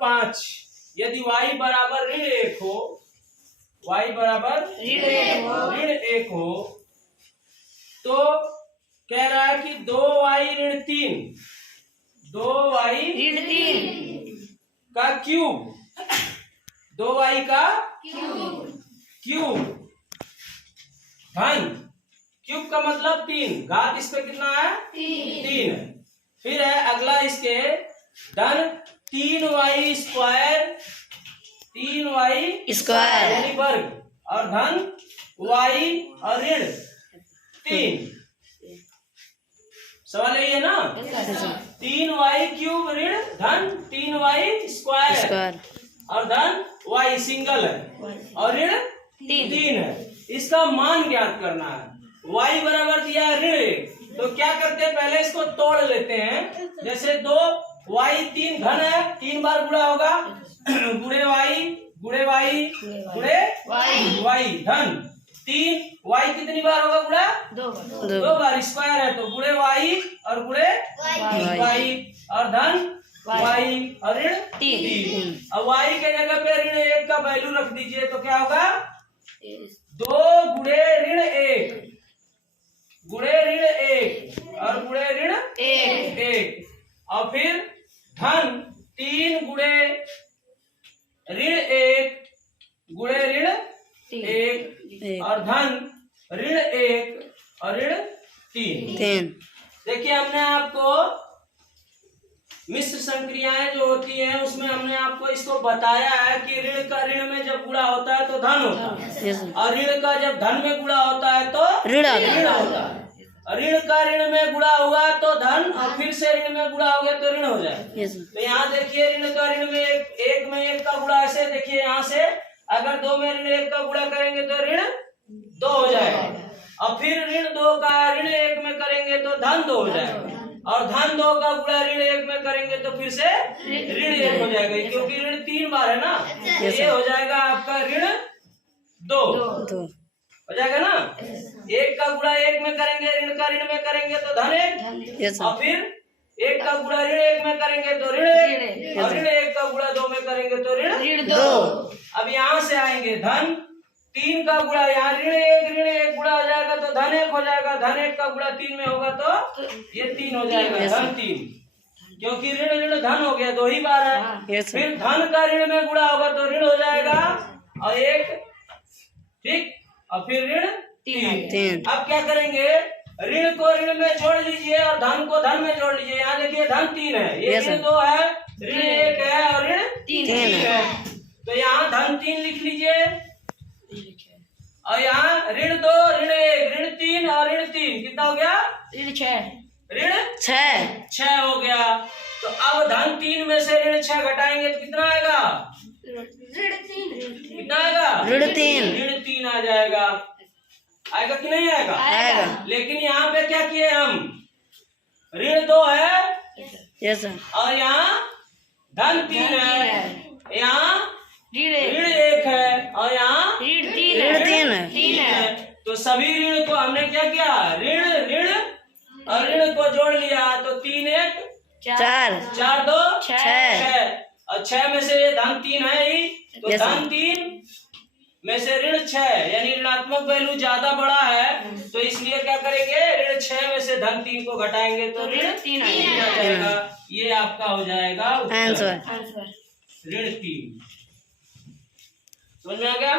5 यदि y बराबर ऋण 1 हो, y बराबर ऋण 1 हो तो कह रहा है कि 2y ऋण 3, 2y ऋण 3 का क्यूब, 2y का क्यूब धन, क्यूब का मतलब 3, घात इस पे कितना है 3 है। फिर है अगला इसके धन 3y स्क्वायर, 3y स्क्वायर यानी वर्ग, और धन y और ऋण 3। सवाल यही है ना, 3y क्यूब ऋण धन 3y स्क्वायर और धन y सिंगल है और ऋण 3 है। इसका मान ज्ञात करना है। y बराबर दिया है ऋण 1, तो क्या करते हैं पहले इसको तोड़ लेते हैं। जैसे 2y 3 घन है, 3 बार गुणा होगा, गुणे y गुणे y गुणे y धन 3y कितनी बार होगा गुणा 2 बार, स्क्वायर है तो गुणे y और गुणे y और धन y और ऋण 3। अब y के जगह पे ऋण 1 का वैल्यू रख दीजिए तो क्या होगा 2 गुणे ऋण 1 गुणे ऋण 1 और गुणे ऋण 1 और फिर धन 3 गुणे ऋण 1 गुणे ऋण 1 और धन ऋण 1 और ऋण 3। देखिए हमने आपको मिश्र संक्रियाएं जो होती हैं उसमें हमने आपको इसको बताया है कि ऋण का ऋण में जब गुणा होता है तो धन होता है और ऋण का जब धन में गुणा होता है तो ऋण होता है। ऋण का ऋण में गुणा हुआ तो धन और फिर से ऋण में गुणा हो गया तो ऋण हो जाए। तो यहाँ देखिए ऋण का ऋण में एक में 1 का गुणा, ऐसे देखिए यहाँ से अगर 2 में ऋण 1 का गुणा करेंगे तो ऋण 2 हो जाएगा और फिर ऋण 2 का ऋण 1 में करेंगे तो धन 2 हो जाएगा और धन 2 का गुणा ऋण 1 में करेंगे तो फिर से ऋण 1 हो जाएगा, क्योंकि ऋण 3 बार है ना। ये हो जाएगा आपका ऋण 2 हो जाएगा ना। 1 का गुणा 1 में करेंगे, ऋण का ऋण में करेंगे तो धन 1 और फिर 1 का गुणा ऋण 1 में करेंगे तो ऋण 1 और ऋण 1 का गुणा 2 में करेंगे तो ऋण 2। अब यहाँ से आएंगे धन 3 का गुणा, यहाँ ऋण 1 गुणा हो जाएगा तो धन 1 हो जाएगा, धन 1 का गुणा 3 में होगा तो ये 3 हो जाएगा धन 3, क्योंकि ऋण ऋण धन हो गया 2 ही बार है। फिर धन का ऋण में गुणा होगा तो ऋण हो जाएगा और 1, ठीक, और फिर ऋण 3। अब क्या करेंगे, ऋण को ऋण में जोड़ लीजिए और धन को धन में जोड़ लीजिए। यहाँ देखिए धन 3 है, ये ऋण 2 है, ऋण 1 है और ऋण 3 है, तो यहाँ धन 3 लिख लीजिए और यहाँ ऋण 2 ऋण 1 ऋण 3 और ऋण 3 कितना हो गया ऋण 6 हो गया। तो अब धन 3 में से ऋण 6 घटाएंगे तो कितना आएगा कितना आएगा ऋण 3 आ जाएगा। आएगा कि नहीं आएगा? आएगा। लेकिन यहाँ पे क्या किए हम, ऋण 2 है और यहाँ धन 3 है, यहाँ ऋण 1 है और यहाँ ऋण 3 है। तो सभी ऋण को हमने क्या किया, ऋण ऋण और ऋण को जोड़ लिया तो 3 1 4 2 6 और 6 में से धन 3 है ही, तो धन 3 में से ऋण 6 यानी ऋणात्मक वैल्यू ज्यादा बड़ा है, तो इसलिए क्या करेंगे, ऋण 6 में से धन 3 को घटाएंगे तो ऋण 3 आ जाएगा। ये आपका हो जाएगा आंसर ऋण 3। समझ में आ गया?